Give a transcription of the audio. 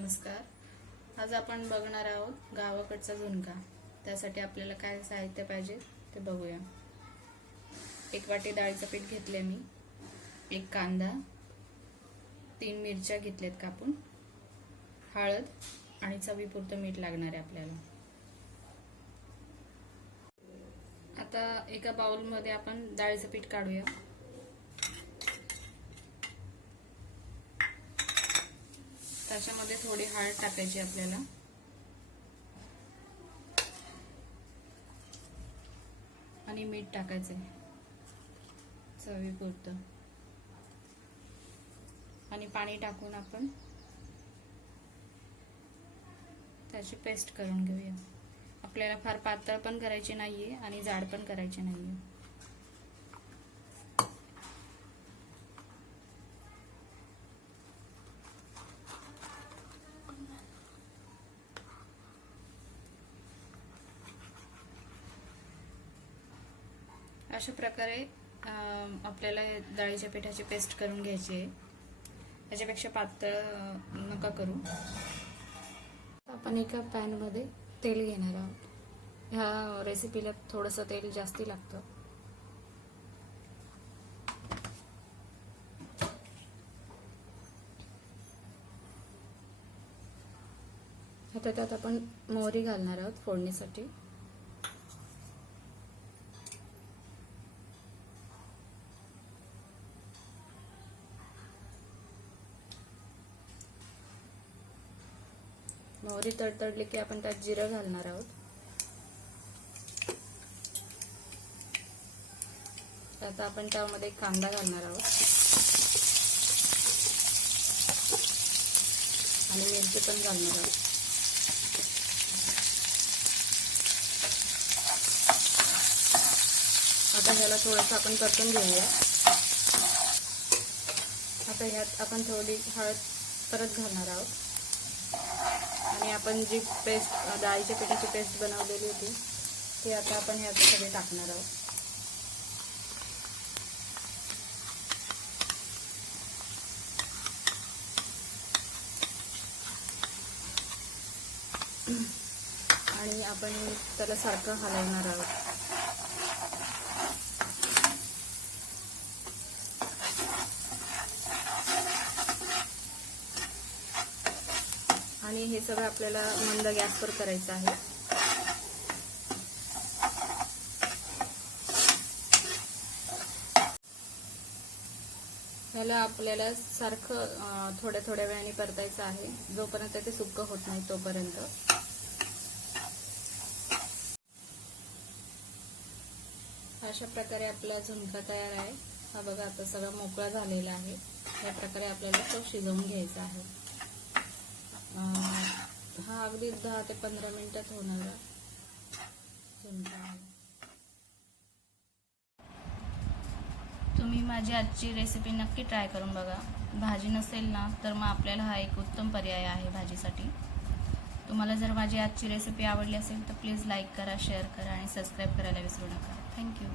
नमस्कार। आज आपण बघणार आहोत गावाकडचा झुणका। त्यासाठी आपल्याला काय साहित्य पाहिजे ते बघूया। एक वाटी डाळीचं पीठ घेतले मी, एक कांदा, 3 मिरच्या घेतल्यात कापून, हळद आणि चवीपुरतं मीठ लागणार आहे आपल्याला। आता एका बाउल मध्ये आपण डाळीचं पीठ काढूया। त्याच्यामध्ये थोडी हळद टाकायची आपल्याला, आणि मीठ टाकायचे चवीपुरतं, आणि पाणी टाकून आपण त्याची पेस्ट करून घेऊया। आपल्याला फार पातळ पण करायची नाहीये आणि जाड पण करायची नाहीये। अशा प्रकारे आपल्याला डाळीच्या पिठाची पेस्ट करून घ्यायची आहे। याच्यापेक्षा पातळ नका करू। आपण एका पॅन मध्ये तेल घेणार आहोत। ह्या रेसिपीला थोडंसं तेल जास्ती लागतं। आता त्यात आपण मोहरी घालणार आहोत फोडणीसाठी। मोहरी तडतडली की आपण त्यात जिरं घालणार आहोत। आता आपण त्यामध्ये कांदा घालणार आहोत आणि मिरची पण घालणार आहोत। आता ह्याला थोडंसं आपण परतून घेऊया। आता ह्यात आपण थोडी हळद परत घालणार आहोत, आणि आपण जी पेस्ट डाळीच्या पिठाची पेस्ट बनवलेली होती ती आता आपण ह्यात सगळे टाकणार आहोत। आणि आपण त्याला सारखं हलवणार आहोत। आणि हे सगळं आपल्याला मंद गॅसवर करायचं आहे। ह्याला आपल्याला सारखं थोड्या थोड्या वेळाने परतायचं आहे, जोपर्यंत ते सुक्क होत नाही तोपर्यंत। अशा प्रकारे आपला झुणका तयार आहे। हा बघा, आता सगळं मोकळा झालेला आहे। या प्रकारे आपल्याला तो शिजवून घ्यायचा आहे। हा अगदी 10 ते 15 मिनिटात होणारा झुणका आहे। तुम्ही माझी आजची रेसिपी नक्की ट्राय करून बघा। भाजी नसेल ना तर मग आपल्याला हा एक उत्तम पर्याय आहे भाजीसाठी। तुम्हाला जर माझी आजची रेसिपी आवडली असेल तर प्लीज लाईक करा, शेअर करा आणि सबस्क्राईब करायला विसरू नका। थँक्यू।